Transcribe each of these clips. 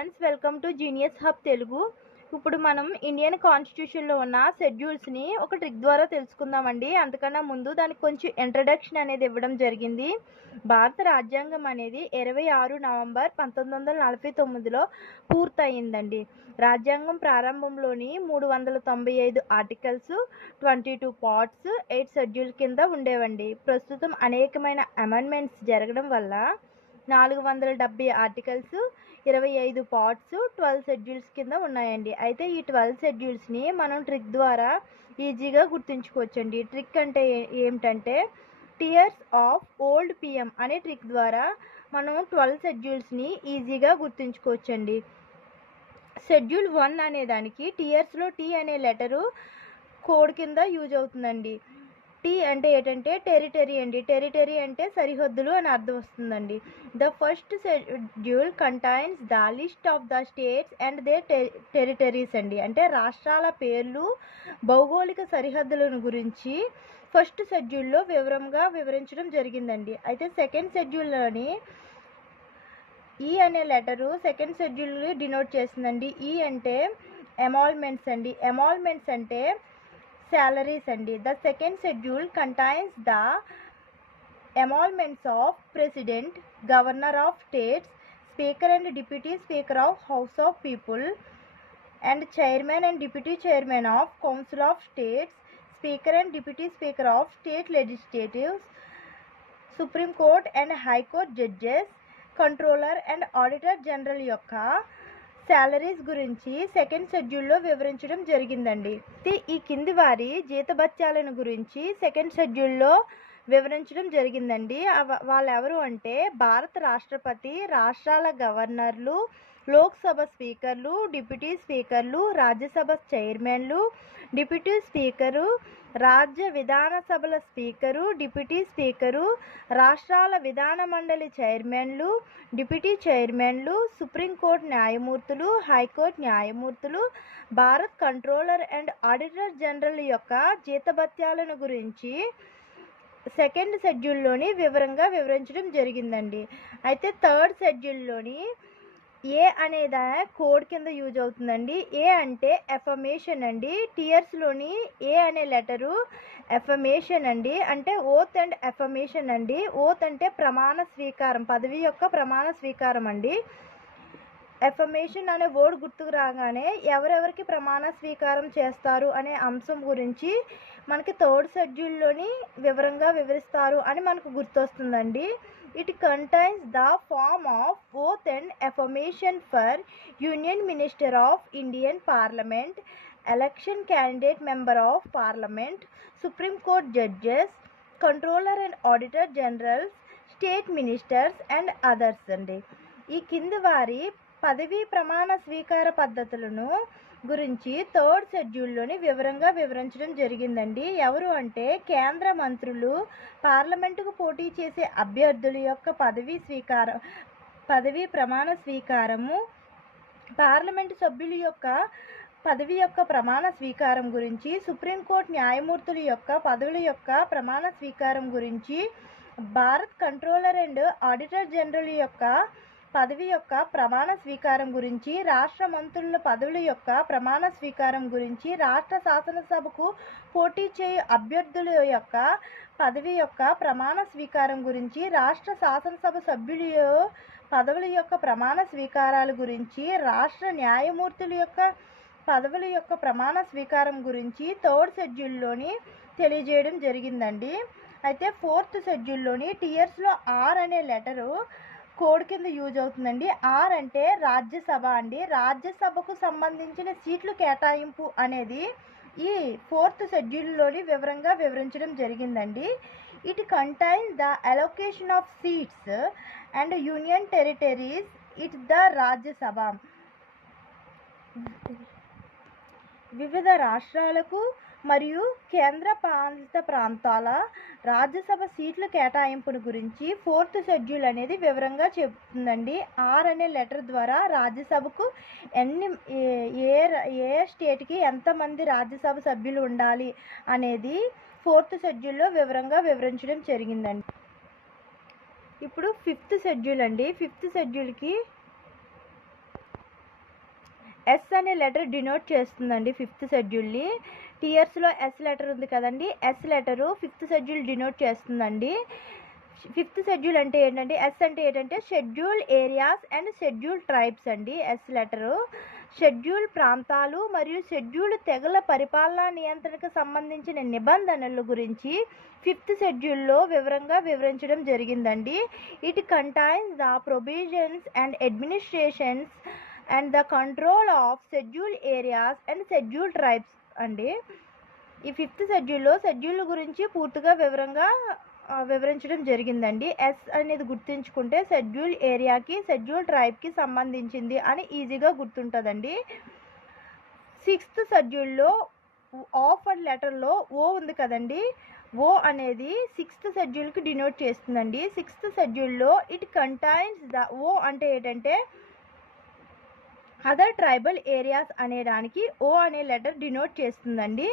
Friends, welcome to genius hub Telugu. ఇప్పుడు మనం Indian కాన్స్టిట్యూషన్లో ఉన్న షెడ్యూల్స్ని ఒక ట్రిక్ ద్వారా తెలుసుకుందామండి. అంతకన్నా ముందు దానికి కొంచెం ఇంట్రడక్షన్ అనేది ఇవ్వడం జరిగింది. భారత రాజ్యాంగం అనేది 26 నవంబర్ 1949లో పూర్తయిందండి. రాజ్యాంగం ప్రారంభంలోని 395 ఆర్టికల్స్, 22 పార్ట్స్, 8 షెడ్యూల్ కింద ఉండేవండి. ప్రస్తుతం అనేకమైన అమెండ్మెంట్స్ జరగడం వల్ల 470 ఆర్టికల్స్, 25 పార్ట్స్, 12 షెడ్యూల్స్ కింద ఉన్నాయండి. అయితే ఈ 12 షెడ్యూల్స్ని మనం ట్రిక్ ద్వారా ఈజీగా గుర్తుంచుకోవచ్చండి. ట్రిక్ అంటే ఏమిటంటే టియర్స్ ఆఫ్ ఓల్డ్ పిఎం అనే ట్రిక్ ద్వారా మనం 12 షెడ్యూల్స్ని ఈజీగా గుర్తుంచుకోవచ్చండి. షెడ్యూల్ 1 అనే దానికి టియర్స్లో టీ అనే లెటరు కోడ్ కింద యూజ్ అవుతుందండి. టీ అంటే ఏంటంటే టెరిటరీ అండి. టెరిటరీ అంటే సరిహద్దులు అని అర్థం వస్తుందండి. The first schedule contains the list of the states and they territories అండి. అంటే రాష్ట్రాల పేర్లు, భౌగోళిక సరిహద్దులను గురించి ఫస్ట్ షెడ్యూల్లో వివరంగా వివరించడం జరిగిందండి. అయితే సెకండ్ షెడ్యూల్లోని ఈ అనే లెటరు సెకండ్ షెడ్యూల్ని డినోట్ చేస్తుందండి. ఈ అంటే ఎమాల్మెంట్స్ అండి. ఎమాల్మెంట్స్ అంటే salaries అండి. The second schedule contains the emoluments of president, governor of states, speaker and deputy speaker of house of people, and chairman and deputy chairman of council of states, speaker and deputy speaker of state legislatives, supreme court and high court judges, controller and auditor general యొక్క salaries గురించి second షెడ్యూల్లో వివరించడం జరిగిందండి. ఈ కింది వారి జీతభత్యాలను గురించి second షెడ్యూల్లో వివరించడం జరిగిందండి. వాళ్ళు ఎవరు అంటే భారత రాష్ట్రపతి, రాష్ట్రాల గవర్నర్లు, లోక్సభ స్పీకర్లు, డిప్యూటీ స్పీకర్లు, రాజ్యసభ చైర్మన్లు, డిప్యూటీ స్పీకరు, రాజ్య విధాన సభల స్పీకరు, డిప్యూటీ స్పీకరు, రాష్ట్రాల విధాన మండలి చైర్మన్లు, డిప్యూటీ చైర్మన్లు, సుప్రీంకోర్టు న్యాయమూర్తులు, హైకోర్టు న్యాయమూర్తులు, Bharat controller and auditor general యొక్క జీతభత్యాలను గురించి సెకండ్ షెడ్యూల్లోని వివరంగా వివరించడం జరిగిందండి. అయితే థర్డ్ షెడ్యూల్లోని ఏ అనేది కోడ్ కింద యూజ్ అవుతుందండి. ఏ అంటే ఎఫర్మేషన్ అండి. టియర్స్లోని ఏ అనే లెటరు ఎఫర్మేషన్ అండి. అంటే ఓత్ అండ్ ఎఫర్మేషన్ అండి. ఓత్ అంటే ప్రమాణ స్వీకారం, పదవి యొక్క ప్రమాణ స్వీకారం అండి. ఎఫర్మేషన్ అనే వర్డ్ గుర్తుకు రాగానే ఎవరెవరికి ప్రమాణ స్వీకారం చేస్తారు అనే అంశం గురించి మనకి థర్డ్ షెడ్యూల్లోని వివరంగా వివరిస్తారు అని మనకు గుర్తొస్తుందండి. It contains the form of oath and affirmation for union minister of Indian parliament, election candidate member of parliament, supreme court judges, controller and auditor generals, state ministers and others అండి. ఈ కింది వారి పదవీ ప్రమాణ స్వీకార పద్ధతులను గురించి థర్డ్ షెడ్యూల్లోని వివరంగా వివరించడం జరిగిందండి. ఎవరు అంటే కేంద్ర మంత్రులు, పార్లమెంటుకు పోటీ చేసే అభ్యర్థుల యొక్క పదవీ ప్రమాణ స్వీకారము, పార్లమెంటు సభ్యుల యొక్క పదవి యొక్క ప్రమాణ స్వీకారం గురించి, సుప్రీంకోర్టు న్యాయమూర్తుల యొక్క పదవుల యొక్క ప్రమాణ స్వీకారం గురించి, Bharat controller and auditor general యొక్క పదవి యొక్క ప్రమాణ స్వీకారం గురించి, రాష్ట్ర మంత్రుల పదవుల యొక్క ప్రమాణ స్వీకారం గురించి, రాష్ట్ర శాసనసభకు పోటీ చేయు అభ్యర్థుల యొక్క పదవి యొక్క ప్రమాణ స్వీకారం గురించి, రాష్ట్ర శాసనసభ సభ్యుల పదవుల యొక్క ప్రమాణ స్వీకారాల గురించి, రాష్ట్ర న్యాయమూర్తుల యొక్క పదవుల యొక్క ప్రమాణ స్వీకారం గురించి థర్డ్ షెడ్యూల్లోని తెలియజేయడం జరిగిందండి. అయితే ఫోర్త్ షెడ్యూల్లోని టియర్స్లో ఆర్ అనే లెటరు కోడ్ కింద యూజ్ అవుతుందండి. ఆర్ అంటే రాజ్యసభ అండి. రాజ్యసభకు సంబంధించిన సీట్లు కేటాయింపు అనేది ఈ ఫోర్త్ షెడ్యూల్లోని వివరంగా వివరించడం జరిగిందండి. It contains the allocation of seats and union territories it the Rajya Sabha. వివిధ రాష్ట్రాలకు మరియు కేంద్ర పాలిత ప్రాంతాల రాజ్యసభ సీట్ల కేటాయింపును గురించి ఫోర్త్ షెడ్యూల్ అనేది వివరంగా చెబుతుందండి. ఆర్ అనే లెటర్ ద్వారా రాజ్యసభకు ఏ స్టేట్కి ఎంతమంది రాజ్యసభ సభ్యులు ఉండాలి అనేది ఫోర్త్ షెడ్యూల్లో వివరంగా వివరించడం జరిగిందండి. ఇప్పుడు ఫిఫ్త్ షెడ్యూల్ అండి. ఫిఫ్త్ షెడ్యూల్కి ఎస్ అనే లెటర్ డినోట్ చేస్తుందండి 5th షెడ్యూల్ని. టీయర్స్లో ఎస్ లెటర్ ఉంది కదండి, yes letter 5th schedule denote చేస్తుందండి. 5th షెడ్యూల్ అంటే ఏంటంటే, ఎస్ అంటే ఏంటంటే schedule areas and schedule tribes అండి. ఎస్ లెటరు షెడ్యూల్ ప్రాంతాలు మరియు షెడ్యూల్ తెగల పరిపాలనా నియంత్రణకు సంబంధించిన నిబంధనల గురించి 5th షెడ్యూల్లో వివరంగా వివరించడం జరిగిందండి. It contains the provisions and administrations and the control of schedule areas and schedule tribes అండి. ఈ 5th షెడ్యూల్లో షెడ్యూల్ గురించి పూర్తిగా వివరంగా వివరించడం జరిగిందండి. ఎస్ అనేది గుర్తుంచుకుంటే షెడ్యూల్ ఏరియాకి షెడ్యూల్ ట్రైబ్కి సంబంధించింది అని ఈజీగా గుర్తుంటుందండి. 6th షెడ్యూల్లో ఆఫ్ అండ్ లెటర్లో ఓ ఉంది కదండి, ఓ అనేది 6th షెడ్యూల్కి డినోట్ చేస్తుందండి. 6th షెడ్యూల్లో ఇట్ కంటైన్స్ ద, ఓ అంటే ఏంటంటే అదర్ ట్రైబల్ ఏరియాస్ అనేదానికి ఓ అనే లెటర్ డినోట్ చేస్తుందండి.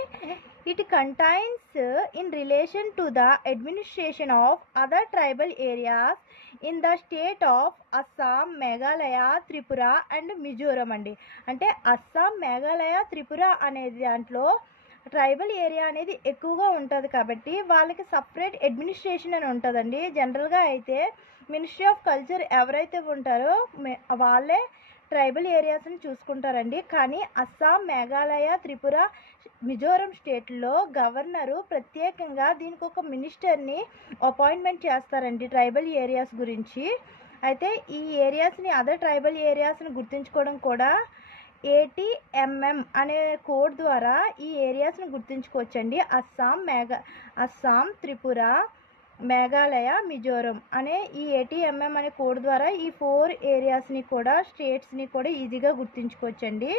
It contains in relation to the administration of other tribal areas in the state of Assam, Meghalaya, Tripura and Mizoram అండి. అంటే అస్సాం, మేఘాలయ, త్రిపుర అనే దాంట్లో ట్రైబల్ ఏరియా అనేది ఎక్కువగా ఉంటుంది కాబట్టి వాళ్ళకి సపరేట్ అడ్మినిస్ట్రేషన్ అని ఉంటుందండి. జనరల్గా అయితే మినిస్ట్రీ ఆఫ్ కల్చర్ ఎవరైతే ఉంటారో వాళ్ళే ట్రైబల్ ఏరియాస్ని చూసుకుంటారండి. కానీ అస్సాం, మేఘాలయ, త్రిపుర, మిజోరం స్టేట్లో గవర్నరు ప్రత్యేకంగా దీనికి ఒక మినిస్టర్ని అపాయింట్మెంట్ చేస్తారండి ట్రైబల్ ఏరియాస్ గురించి. అయితే ఈ ఏరియాస్ని, అదర్ ట్రైబల్ ఏరియాస్ని గుర్తుంచుకోవడం కూడా ATMM అనే కోడ్ ద్వారా ఈ ఏరియాస్ని గుర్తుంచుకోవచ్చండి. అస్సాం, త్రిపుర, మేఘాలయ, మిజోరం అనే ఈ ATMM అనే కోడ్ ద్వారా ఈ 4 ఏరియాస్ని కూడా, స్టేట్స్ని కూడా ఈజీగా గుర్తుంచుకోవచ్చండి.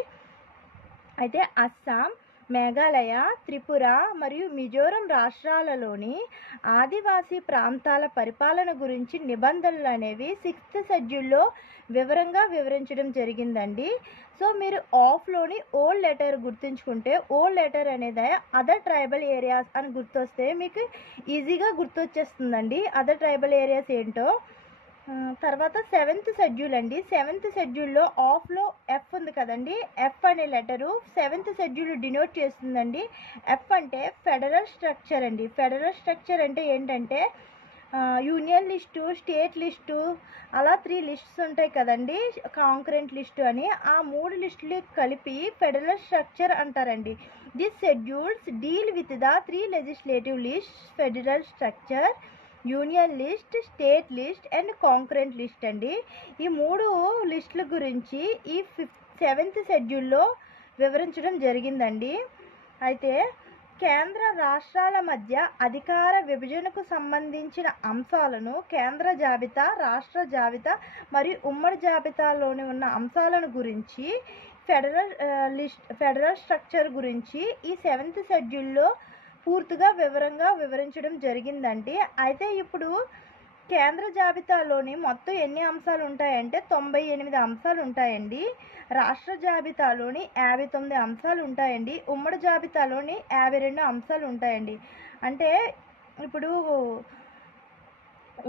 అయితే అస్సాం, మేఘాలయ, త్రిపుర మరియు మిజోరం రాష్ట్రాలలోని ఆదివాసీ ప్రాంతాల పరిపాలన గురించి నిబంధనలు అనేవి 6th షెడ్యూల్లో వివరంగా వివరించడం జరిగిందండి. సో మీరు ఆఫ్లోని ఓల్డ్ లెటర్ గుర్తుంచుకుంటే, ఓల్డ్ లెటర్ అనేది అదర్ ట్రైబల్ ఏరియాస్ అని గుర్తొస్తే మీకు ఈజీగా గుర్తొచ్చేస్తుందండి అదర్ ట్రైబల్ ఏరియాస్ ఏంటో. తర్వాత 7th షెడ్యూల్ అండి. 7th షెడ్యూల్లో ఆఫ్లో ఎఫ్ ఉంది కదండి, ఎఫ్ అనే లెటరు 7th షెడ్యూల్ డినోట్ చేస్తుందండి. ఎఫ్ అంటే ఫెడరల్ స్ట్రక్చర్ అండి. ఫెడరల్ స్ట్రక్చర్ అంటే ఏంటంటే యూనియన్ లిస్టు, స్టేట్ లిస్టు, అలా 3 లిస్ట్స్ ఉంటాయి కదండి, కాంకరెంట్ లిస్టు అని. ఆ 3 లిస్టులు కలిపి ఫెడరల్ స్ట్రక్చర్ అంటారండి. This schedules deal with the 3 legislative list, federal structure, union list, state list and concurrent list అండి. ఈ 3 లిస్టుల గురించి ఈ 7th షెడ్యూల్లో వివరించడం జరిగిందండి. అయితే కేంద్ర రాష్ట్రాల మధ్య అధికార విభజనకు సంబంధించిన అంశాలను, కేంద్ర జాబితా, రాష్ట్ర జాబితా మరియు ఉమ్మడి జాబితాలోని ఉన్న అంశాలను గురించి, ఫెడరల్ స్ట్రక్చర్ గురించి ఈ 7th షెడ్యూల్లో పూర్తిగా వివరంగా వివరించడం జరిగిందండి. అయితే ఇప్పుడు కేంద్ర జాబితాలోని మొత్తం ఎన్ని అంశాలు ఉంటాయంటే 98 అంశాలు ఉంటాయండి. రాష్ట్ర జాబితాలోని 59 అంశాలు ఉంటాయండి. ఉమ్మడి జాబితాలోని 52 అంశాలు ఉంటాయండి. అంటే ఇప్పుడు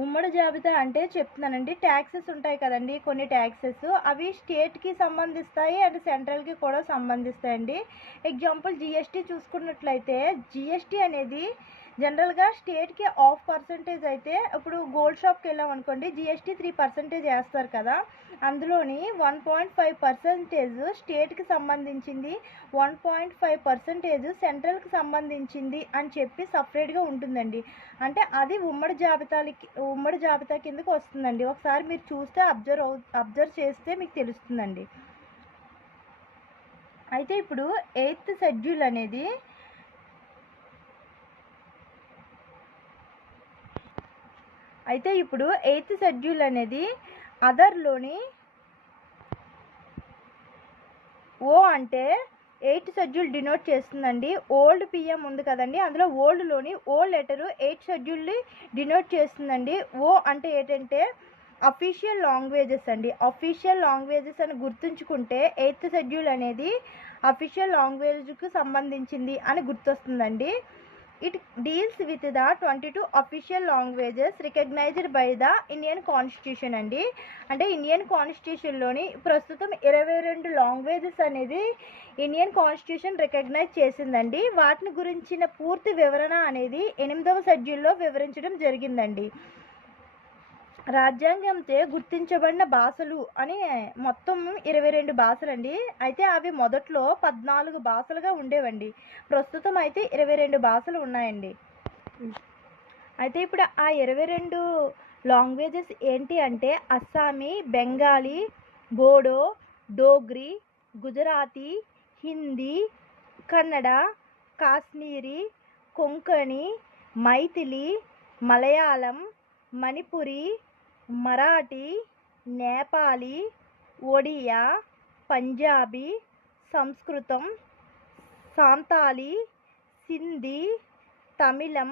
ఉమ్మడి జాబితా అంటే చెప్తున్నానండి, ట్యాక్సెస్ ఉంటాయి కదండి, కొన్ని ట్యాక్సెస్ అవి స్టేట్కి సంబంధిస్తాయి అండ్ సెంట్రల్కి కూడా సంబంధిస్తాయండి. ఎగ్జాంపుల్ GST చూసుకున్నట్లయితే, GST అనేది జనరల్గా స్టేట్కి 0.5% అయితే, ఇప్పుడు గోల్డ్ షాప్కి వెళ్ళాం అనుకోండి, GST 3% వేస్తారు కదా, అందులోని 1.5% స్టేట్కి సంబంధించింది, 1.5% సెంట్రల్కి సంబంధించింది అని చెప్పి సపరేట్గా ఉంటుందండి. అంటే అది ఉమ్మడి జాబితా కిందకి వస్తుందండి. ఒకసారి మీరు చూస్తే అబ్జర్వ్ చేస్తే మీకు తెలుస్తుందండి. అయితే ఇప్పుడు 8th షెడ్యూల్ అనేది అదర్లోని ఓ అంటే 8th షెడ్యూల్ డినోట్ చేస్తుందండి. ఓల్డ్ PM ఉంది కదండి, అందులో ఓల్డ్లోని ఓల్డ్ లెటరు 8th షెడ్యూల్ని డినోట్ చేస్తుందండి. ఓ అంటే ఏంటంటే అఫీషియల్ లాంగ్వేజెస్ అండి. అఫీషియల్ లాంగ్వేజెస్ అని గుర్తుంచుకుంటే 8th షెడ్యూల్ అనేది అఫీషియల్ లాంగ్వేజ్కి సంబంధించింది అని గుర్తొస్తుందండి. It deals with the 22 official languages recognized by the Indian Constitution అండి. అంటే ఇండియన్ కాన్స్టిట్యూషన్లోని ప్రస్తుతం 22 లాంగ్వేజెస్ అనేది ఇండియన్ కాన్స్టిట్యూషన్ రికగ్నైజ్ చేసిందండి. వాటిని గురించిన పూర్తి వివరణ అనేది 8వ షెడ్యూల్లో వివరించడం జరిగిందండి. రాజ్యాంగంతో గుర్తించబడిన భాషలు అని మొత్తం 22 భాషలండి. అయితే అవి మొదట్లో 14 భాషలుగా ఉండేవండి. ప్రస్తుతం అయితే 22 భాషలు ఉన్నాయండి. అయితే ఇప్పుడు ఆ 22 లాంగ్వేజెస్ ఏంటి అంటే అస్సామీ, బెంగాలీ, బోడో, డోగ్రీ, గుజరాతీ, హిందీ, కన్నడ, కాశ్మీరీ, కొంకణి, మైథిలి, మలయాళం, మణిపురి, మరాఠీ, నేపాలీ, ఒడియా, పంజాబీ, సంస్కృతం, సాంతాలీ, సింధీ, తమిళం,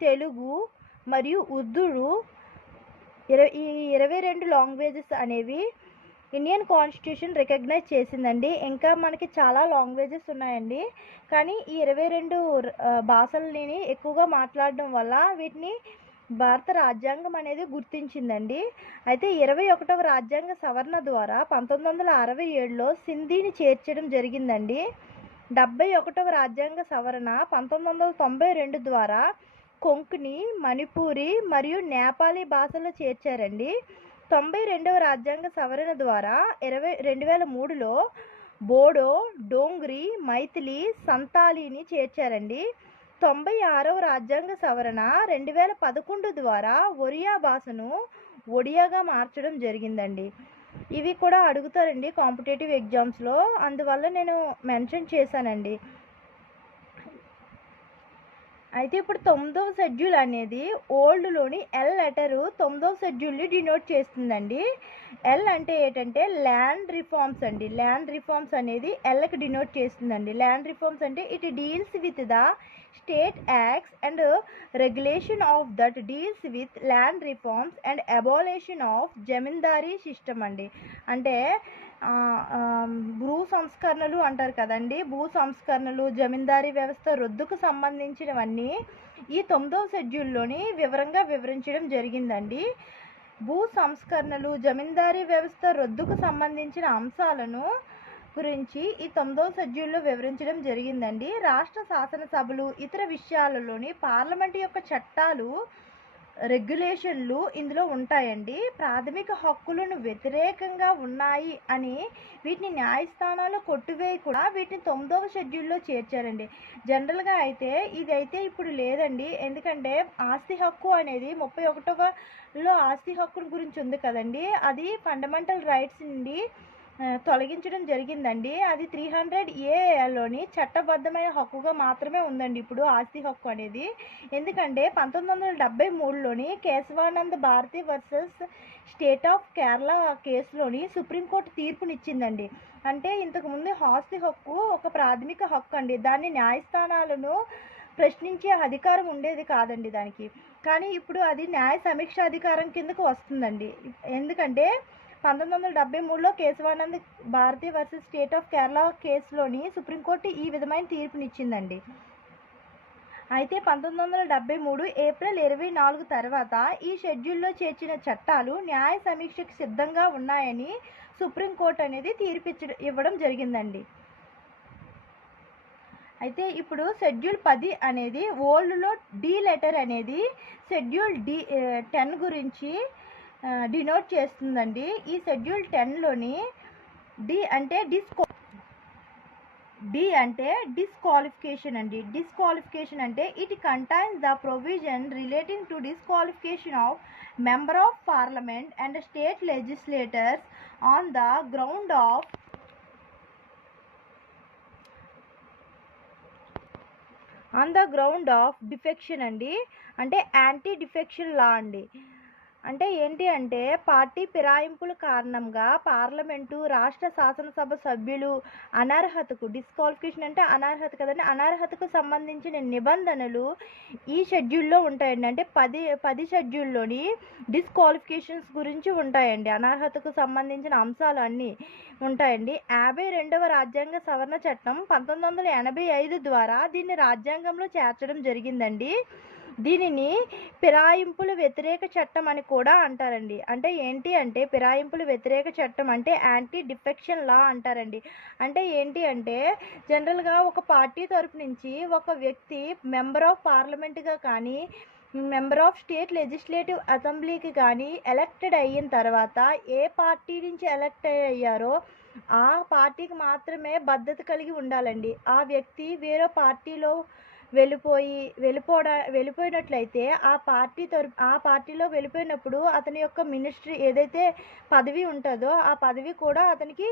తెలుగు మరియు ఉర్దూలు ఈ 22 లాంగ్వేజెస్ అనేవి ఇండియన్ కాన్స్టిట్యూషన్ రికగ్నైజ్ చేసిందండి. ఇంకా మనకి చాలా లాంగ్వేజెస్ ఉన్నాయండి. కానీ ఈ 22 భాషలని ఎక్కువగా మాట్లాడడం వల్ల వీటిని భారత రాజ్యాంగం అనేది గుర్తించిందండి. అయితే 21వ రాజ్యాంగ సవరణ ద్వారా 1967లో సింధీని చేర్చడం జరిగిందండి. 71వ రాజ్యాంగ సవరణ 1992 ద్వారా కొంకణి, మణిపూరి మరియు నేపాలీ భాషలు చేర్చారండి. 92వ రాజ్యాంగ సవరణ ద్వారా 2003లో బోడో, డోంగ్రీ, మైథిలి, సంతాలీని చేర్చారండి. 96వ రాజ్యాంగ సవరణ 2011 ద్వారా ఒరియా భాషను ఒడియాగా మార్చడం జరిగిందండి. ఇవి కూడా అడుగుతారండి కాంపిటేటివ్ ఎగ్జామ్స్లో, అందువల్ల నేను మెన్షన్ చేశానండి. అయితే ఇప్పుడు 9వ షెడ్యూల్ అనేది ఓల్డ్లోని ఎల్ లెటరు 9వ షెడ్యూల్ని డినోట్ చేస్తుందండి. ఎల్ అంటే ఏంటంటే ల్యాండ్ రిఫార్మ్స్ అండి. ల్యాండ్ రిఫార్మ్స్ అనేది ఎల్కి డినోట్ చేస్తుందండి. ల్యాండ్ రిఫార్మ్స్ అంటే it deals with the state acts and regulation of that deals with land reforms and abolition of zamindari system అండి. అంటే భూ సంస్కరణలు అంటారు కదండి. భూ సంస్కరణలు, జమీందారీ వ్యవస్థ రద్దుకు సంబంధించినవన్నీ ఈ 9వ షెడ్యూల్లోని వివరంగా వివరించడం జరిగిందండి. భూ సంస్కరణలు, జమీందారీ వ్యవస్థ రద్దుకు సంబంధించిన అంశాలను గురించి ఈ 9వ షెడ్యూల్లో వివరించడం జరిగిందండి. రాష్ట్ర శాసనసభలు ఇతర విషయాలలోని పార్లమెంటు యొక్క చట్టాలు, రెగ్యులేషన్లు ఇందులో ఉంటాయండి. ప్రాథమిక హక్కులను వ్యతిరేకంగా ఉన్నాయి అని వీటిని న్యాయస్థానాలు కొట్టివేయి కూడా వీటిని 9వ షెడ్యూల్లో చేర్చారండి. జనరల్గా అయితే ఇదైతే ఇప్పుడు లేదండి. ఎందుకంటే ఆస్తి హక్కు అనేది 31లో ఆస్తి హక్కు గురించి ఉంది కదండి. అది ఫండమెంటల్ రైట్స్ నుండి తొలగించడం జరిగిందండి. అది 300A చట్టబద్ధమైన హక్కుగా మాత్రమే ఉందండి ఇప్పుడు ఆస్తి హక్కు అనేది. ఎందుకంటే 1973లోని Keshavanand Bharati versus state of Kerala కేసులోని సుప్రీంకోర్టు తీర్పునిచ్చిందండి. అంటే ఇంతకుముందు ఆస్తి హక్కు ఒక ప్రాథమిక హక్కు అండి. దాన్ని న్యాయస్థానాలను ప్రశ్నించే అధికారం ఉండేది కాదండి దానికి. కానీ ఇప్పుడు అది న్యాయ సమీక్ష అధికారం కిందకు వస్తుందండి. ఎందుకంటే 1973లో Keshavanand Bharati versus state of Kerala కేసులోని సుప్రీంకోర్టు ఈ విధమైన తీర్పునిచ్చిందండి. అయితే 1973 ఏప్రిల్ 24 తర్వాత ఈ షెడ్యూల్లో చేర్చిన చట్టాలు న్యాయ సమీక్షకు సిద్ధంగా ఉన్నాయని సుప్రీంకోర్టు అనేది ఇవ్వడం జరిగిందండి. అయితే ఇప్పుడు షెడ్యూల్ 10 అనేది ఓల్డ్లో డి లెటర్ అనేది షెడ్యూల్ 10 గురించి డినోట్ చేస్తుందండి. ఈ షెడ్యూల్ 10లోని డి అంటే డిస్క్వాలిఫికేషన్ అండి. డిస్క్వాలిఫికేషన్ అంటే it contains the provision relating to disqualification of member of parliament and state legislators on the ground of defection అండి. అంటే యాంటీ డిఫెక్షన్ లా అండి. అంటే ఏంటి అంటే పార్టీ ఫిరాయింపుల కారణంగా పార్లమెంటు, రాష్ట్ర శాసనసభ సభ్యులు అనర్హతకు డిస్‌క్వాలిఫికేషన్ అంటే అనర్హత కదండీ! అనర్హతకు సంబంధించిన నిబంధనలు ఈ షెడ్యూల్‌లో ఉంటాయండి. అంటే 10 షెడ్యూల్‌లోని డిస్‌క్వాలిఫికేషన్స్ గురించి ఉంటాయండి. అనర్హతకు సంబంధించిన అంశాలు అన్నీ ఉంటాయండి. 52వ రాజ్యాంగ సవరణ చట్టం 1985 ద్వారా దీన్ని రాజ్యాంగంలో చేర్చడం జరిగిందండి. దీనిని ఫిరాయింపుల వ్యతిరేక చట్టం అని కూడా అంటారండి. అంటే ఏంటి అంటే ఫిరాయింపుల వ్యతిరేక చట్టం అంటే యాంటీ డిఫెక్షన్ లా అంటారండి. అంటే ఏంటి అంటే జనరల్‌గా ఒక పార్టీ తరపు నుంచి ఒక వ్యక్తి మెంబర్ ఆఫ్ పార్లమెంట్‌గా కానీ, మెంబర్ ఆఫ్ స్టేట్ లెజిస్లేటివ్ అసెంబ్లీకి కానీ ఎలక్టెడ్ అయిన తర్వాత ఏ పార్టీ నుంచి ఎలక్ట్ అయ్యారో ఆ పార్టీకి మాత్రమే భద్రత కలిగి ఉండాలండి. ఆ వ్యక్తి వేరే పార్టీలో వెళ్ళిపోయినట్లయితే ఆ పార్టీలో వెళ్ళిపోయినప్పుడు అతని యొక్క మినిస్ట్రీ ఏదైతే పదవి ఉంటుందో ఆ పదవి కూడా అతనికి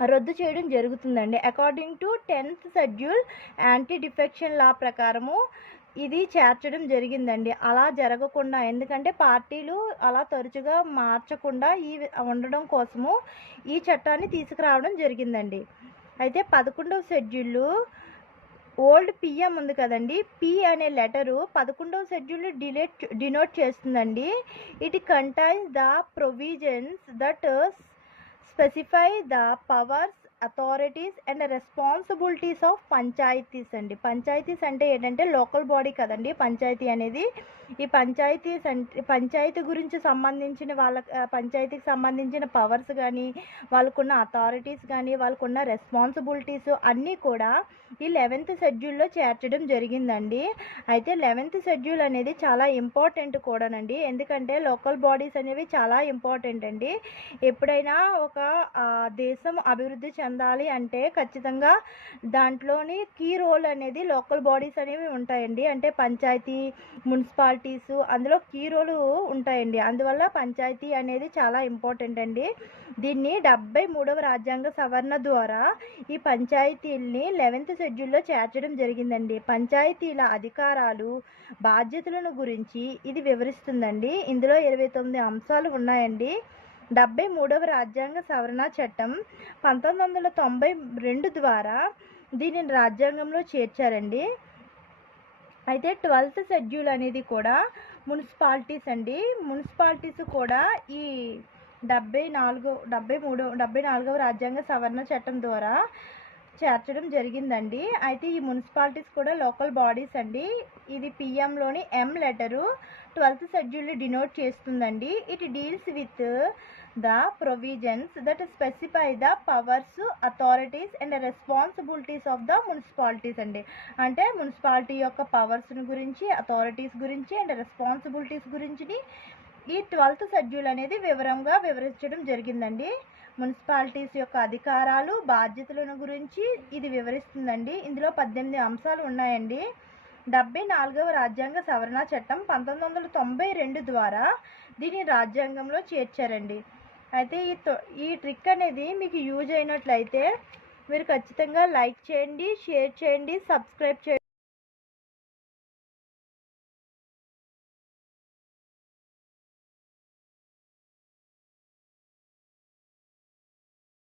రద్దు చేయడం జరుగుతుందండి. According to 10th schedule anti defection law ప్రకారము ఇది చేర్చడం జరిగిందండి. అలా జరగకుండా ఎందుకంటే పార్టీలు అలా తరచుగా మార్చకుండా ఉండడం కోసము ఈ చట్టాన్ని తీసుకురావడం జరిగిందండి. అయితే 11వ షెడ్యూలు ఓల్డ్ పిఎం ఉంది కదండి, పి అనే లెటరు 11వ షెడ్యూల్ని డినోట్ చేస్తుందండి. It contains the provisions that specify the powers, authorities and responsibilities of panchayats అండి. పంచాయతీస్ అంటే ఏంటంటే లోకల్ బాడీ కదండి పంచాయతీ అనేది. ఈ పంచాయతీ గురించి సంబంధించిన పంచాయతీకి సంబంధించిన పవర్స్ కానీ, వాళ్ళకున్న అథారిటీస్ కానీ, వాళ్ళకున్న రెస్పాన్సిబిలిటీస్ అన్నీ కూడా ఈ 11th షెడ్యూల్లో చేర్చడం జరిగిందండి. అయితే 11th షెడ్యూల్ అనేది చాలా ఇంపార్టెంట్ కూడానండి. ఎందుకంటే లోకల్ బాడీస్ అనేవి చాలా ఇంపార్టెంట్ అండి. ఎప్పుడైనా ఒక దేశం అభివృద్ధి చెందాలి అంటే ఖచ్చితంగా దాంట్లోని కీ రోల్ అనేది లోకల్ బాడీస్ అనేవి ఉంటాయండి. అంటే పంచాయతీ, మున్సిపాలిటీస్ అందులో కీ రోల్ ఉంటాయండి. అందువల్ల పంచాయతీ అనేది చాలా ఇంపార్టెంట్ అండి. దీన్ని 73వ రాజ్యాంగ సవరణ ద్వారా ఈ పంచాయతీల్ని 11th షెడ్యూల్లో చేర్చడం జరిగిందండి. పంచాయతీల అధికారాలు, బాధ్యతలను గురించి ఇది వివరిస్తుందండి. ఇందులో 29 అంశాలు ఉన్నాయండి. 73వ రాజ్యాంగ సవరణ చట్టం 1992 ద్వారా దీనిని రాజ్యాంగంలో చేర్చారండి. అయితే 12th షెడ్యూల్ అనేది కూడా మున్సిపాలిటీస్ అండి. మున్సిపాలిటీస్ కూడా ఈ 74వ రాజ్యాంగ సవరణ చట్టం ద్వారా చేర్చడం జరిగిందండి. అయితే ఈ మున్సిపాలిటీస్ కూడా లోకల్ బాడీస్ అండి. ఇది పిఎంలోని ఎం లెటరు 12th షెడ్యూల్ని డినోట్ చేస్తుందండి. It deals with the provisions that specify the powers, authorities and responsibilities of the municipalities అండి. అంటే మున్సిపాలిటీ యొక్క పవర్స్ని గురించి, అథారిటీస్ గురించి అండ్ రెస్పాన్సిబిలిటీస్ గురించి ఈ 12th షెడ్యూల్ అనేది వివరంగా వివరించడం జరిగిందండి. మున్సిపాలిటీస్ యొక్క అధికారాలు, బాధ్యతలను గురించి ఇది వివరిస్తుందండి. ఇందులో 18 అంశాలు ఉన్నాయండి. 74వ రాజ్యాంగ సవరణ చట్టం 1992 ద్వారా దీన్ని రాజ్యాంగంలో చేర్చారండి. అయితే ఈ ట్రిక్ అనేది మీకు యూజ్ అయినట్లయితే మీరు ఖచ్చితంగా లైక్ చేయండి, షేర్ చేయండి, సబ్స్క్రైబ్ చేయండి.